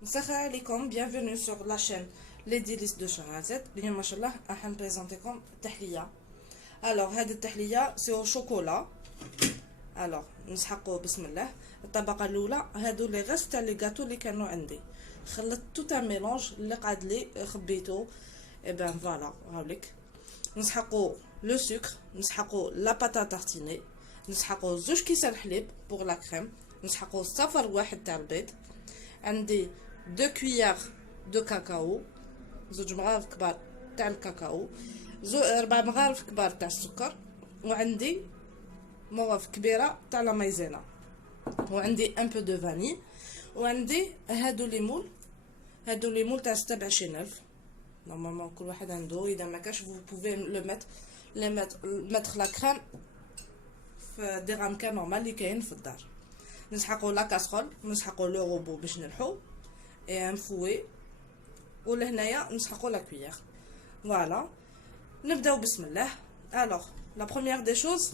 مساء عليكم. bienvenue sur la chaîne les délices de شهرزاد. اليوم ما شاء الله راح نبريزونتيكم التحليه. الوغ هاد التحليه سي او شوكولا. الوغ نسحقوا بسم الله. الطبقه الاولى هادو لي غيست تاع لي غاتو اللي كانوا عندي، خلطت توت ان ميلونج اللي قعد لي خبيتو. اي بان فوالا هاوليك. نسحقوا لو سكر، نسحقوا لا باتا تارتيني، نسحقوا زوج كيس الحليب بوغ لا كريم، نسحقوا الصفر واحد تاع البيض، عندي 2 كويار دو كاكاو، زوج مغارف كبار تاع الكاكاو، 4 مغارف كبار تاع السكر، وعندي مغرف كبيره تاع لا مايزينا، وعندي ان بو دو فاني، وعندي هادو ليمول تاع 27000. نورمالمون كل واحد عنده، اذا ما كاش فو بوفي لو ميتر لا كريم في دي رامكان نورمال اللي كاين في الدار. نسحقوا لا كاسرول، نسحقوا لو روبو باش نلحو اي ان فوي، ولهنايا نسحقوا لا كويير. فوالا نبداو بسم الله. الوغ لا بروميير دي شوز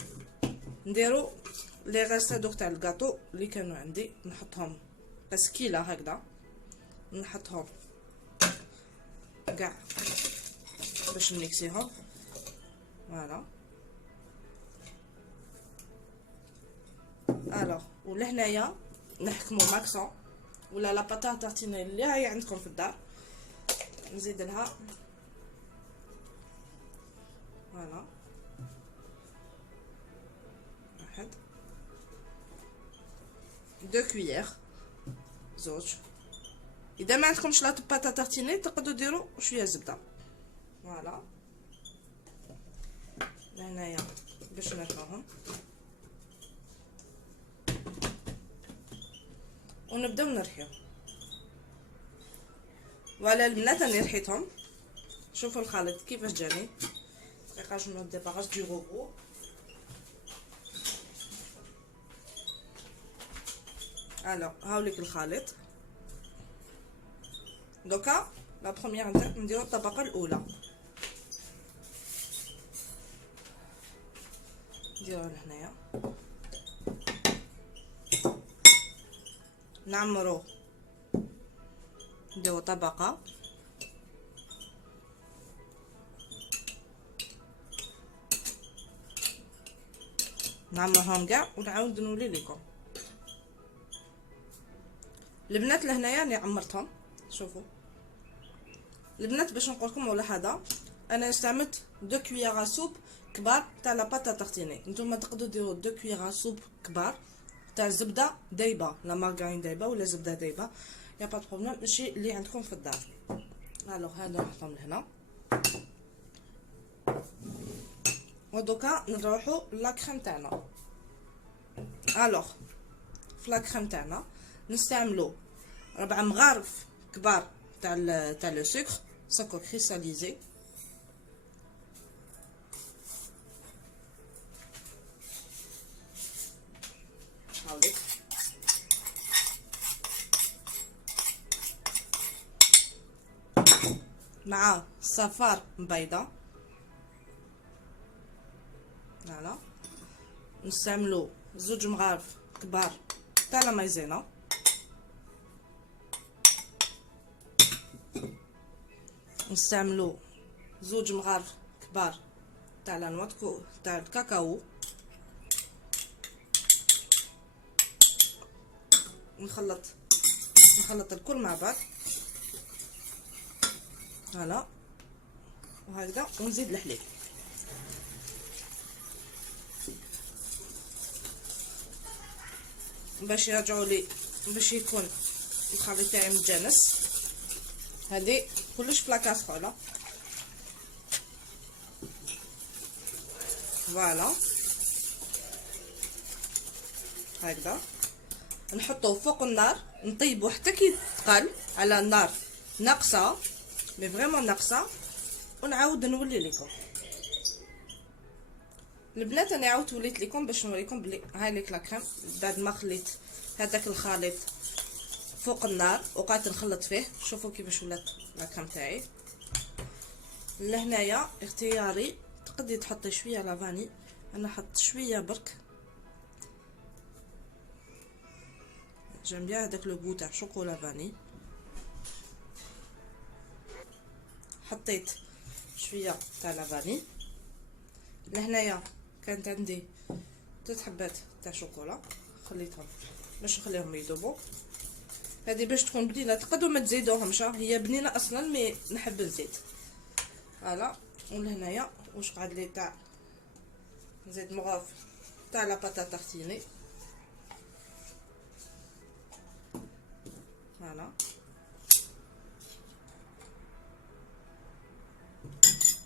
نديرو لي غاست هادوك تاع الكاطو اللي كانوا عندي، نحطهم بسكيله هكذا، نحطهم كاع باش نميكسيهم. فوالا الوغ ولهنايا نحكمو ماكسون ولا لا باتا تارتيني اللي هي عندكم في الدار، نزيد لها فوالا واحد 2 كويير، زوج. اذا ما عندكمش لا باتا تارتيني تقدروا ديروا شويه زبده. فوالا هنايا باش نرفعهم ونبداو نرحيو. فوالا البنات راني رحيتهم، شوفوا الخليط كيفاش جاني. دقيقه جو نو ديباراج دو روبو. الو هاوليك الخليط. دوكا لا بروميير نديرو الطبقه الاولى، نديروها لهنايا، نعمرو نديرو طبقه، نعمرهم كاع ونعاود نولي لكم. البنات لهنايا راني عمرتهم. شوفوا البنات باش نقولكم ولا هذا، انا استعملت 2 كويير سوب كبار تاع لا باتا تارتيني. نتوما تقدروا ديروا 2 كويير سوب كبار تاع زبده دايبه، لا مارغرين دايبه ولا زبده دايبه، يا با بروبليم، ماشي اللي عندكم في الدار. الوغ هادو نحطهم لهنا، ودوكا نروحو لا كريم تاعنا. الوغ في لا كريم تاعنا نستعملو 4 مغارف كبار تاع لو سكر كريستاليزي، هاوليك مع صفار بيضة. فوالا نستعملو 2 مغارف كبار تاع لا مايزينا، نستعملو 2 مغارف كبار تاع لا نواتكو تاع الكاكاو، نخلط الكل مع بعض. فوالا وهكذا، ونزيد الحليب باش يرجعوا لي، باش يكون الخليط تاعي متجانس. هذه كلش في لاكاسرولا. فوالا هكذا نحطوه فوق النار، نطيبو حتى كي يتقل على النار ناقصه، مي فريمون ناقصه، ونعاود نولي لكم. البنات انا عاودت وليت لكم باش نوريكم بلي هاي ليك لا كريم بعد ما خليت هذاك الخليط فوق النار وقعدت نخلط فيه. شوفوا كيفاش ولات لا كريم تاعي. لهنايا اختياري، تقدري تحطي شويه لافاني، انا حط شويه برك، جيم بيان هذاك لو غو تاع شوكولا فاني. حطيت شويه تاع لافاني. لهنايا كانت عندي 3 حبات تاع شوكولا، خليتهم باش نخليهم يذوبوا. هذه باش تكون بنينه، تقدروا ما تزيدوهمش، هي بنينه اصلا مي نحب نزيد. فوالا. ولهنايا واش قعد لي تاع زيت مغرف تاع لا باتا تارتيني. فوالا.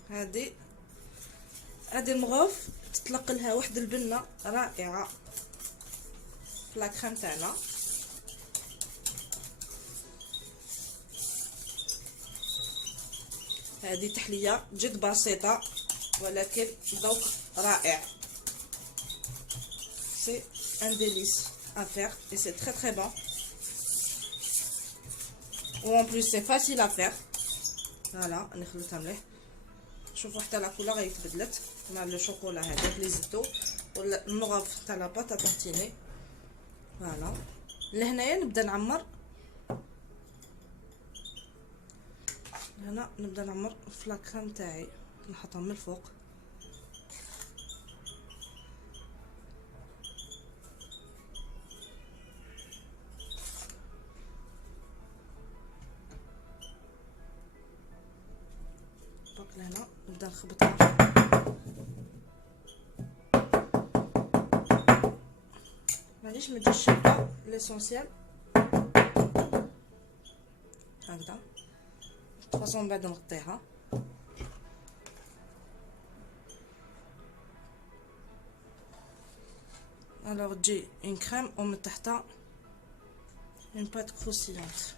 هذه المغرف تطلق لها واحد البنه رائعه في لاكريم تاعنا. هذه تحليه جد بسيطه ولكن ذوق رائع. سي ان ديليس à faire et c'est très très bon. Ou en plus c'est facile à faire. فوالا نخلطها مليح. شوفوا حتى لا كولور يتبدلت مع لو شوكولا هذاك لي زدتو ولا المغرف تاع لا باتا تارتيني. فوالا. لهنايا نبدا نعمر، هنا نبدا نعمر في لاكريم تاعي، نحطهم من الفوق. دونك لهنا نبدا نخبطها. معليش ما تجيش شابه، ليسونسيال هكذا. فاصون بعد نغطيها. الوغ تجي اون كريم ومن تحتها اون بات كروسيونت.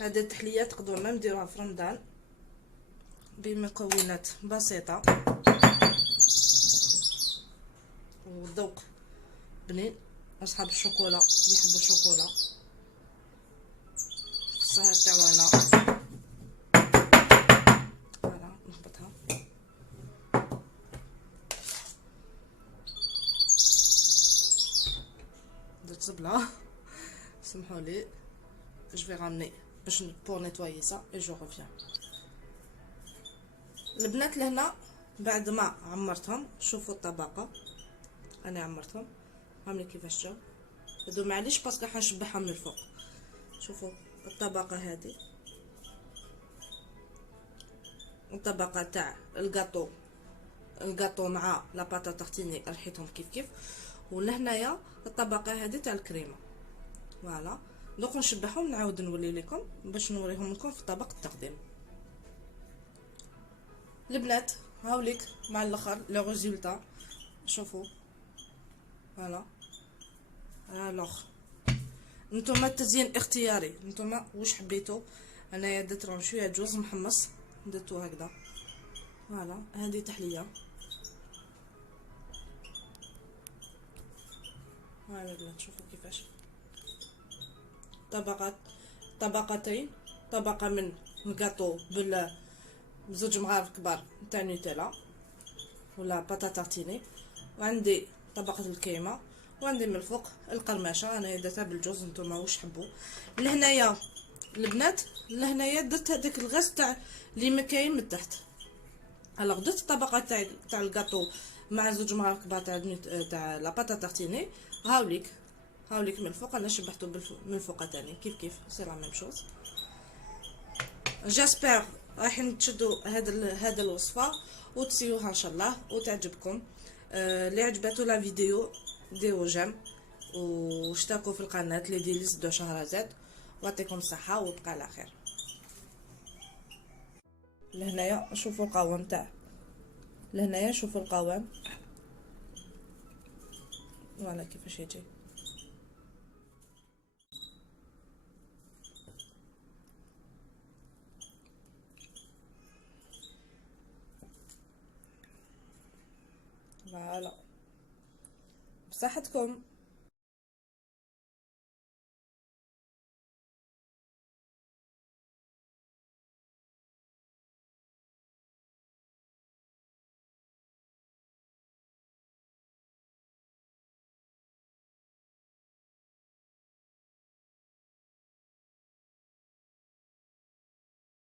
هذه التحليه تقدروا ما نديروها في رمضان بمكونات بسيطه والذوق بنين. اصحاب الشوكولا يحبوا الشوكولا في السهر تاعنا. فوالا نهبطها. درت زبله سمحوا لي. je vais ramener باش pour nettoyer ça et je reviens. البنات لهنا بعد ما عمرتهم، شوفوا الطبقه انا عمرتهم هاملي كيفاش جاو. هادو معليش باسكو حنشبعهم من الفوق. شوفوا الطبقه هذه، الطبقه تاع الجاتو مع لا باتا تارتيني ريحتهم كيف ولهنايا الطبقه هذه تاع الكريمه. فوالا. دوك نشبعهم نعاود نولي لكم باش نوريهم لكم في طبق التقديم. البنات هاوليك مع الاخر لو ريزولطا. شوفوا. فوالا. الوغ نتوما التزيين اختياري، نتوما واش حبيتو. انايا درت لهم شويه جوز محمص درتو هكذا. فوالا. هذه تحليه. فوالا البنات شوفوا كيفاش طبقتين، طبقه من الكاطو بزوج مغارف كبار تاع نوتيلا ولا باتا تارتيني، وعندي طبقه الكيمه، وعندي من الفوق القرمشه. انا درتها بالجوز، نتوما واش تحبوا. لهنايا البنات لهنايا درت هذاك الغاز تاع اللي ما كاين من تحت. الوغ درت الطبقه تاع الكاطو مع زوج مغارف كبار تاع لا باتا تارتيني. هاوليك من الفوق. انا شبحته من الفوق تاني كيف سي لا ميم شوز. جاسبر رايحين تشدوا هذا الوصفه وتسيوها ان شاء الله وتعجبكم. اللي عجبته لا فيديو ديروا جيم واشتركوا في القناه لي ديليس دو شهرزاد. ويعطيكم الصحه وبقى على خير. لهنايا شوفوا القوام تاع فوالا كيفاش يجي. فوالا بصحتكم.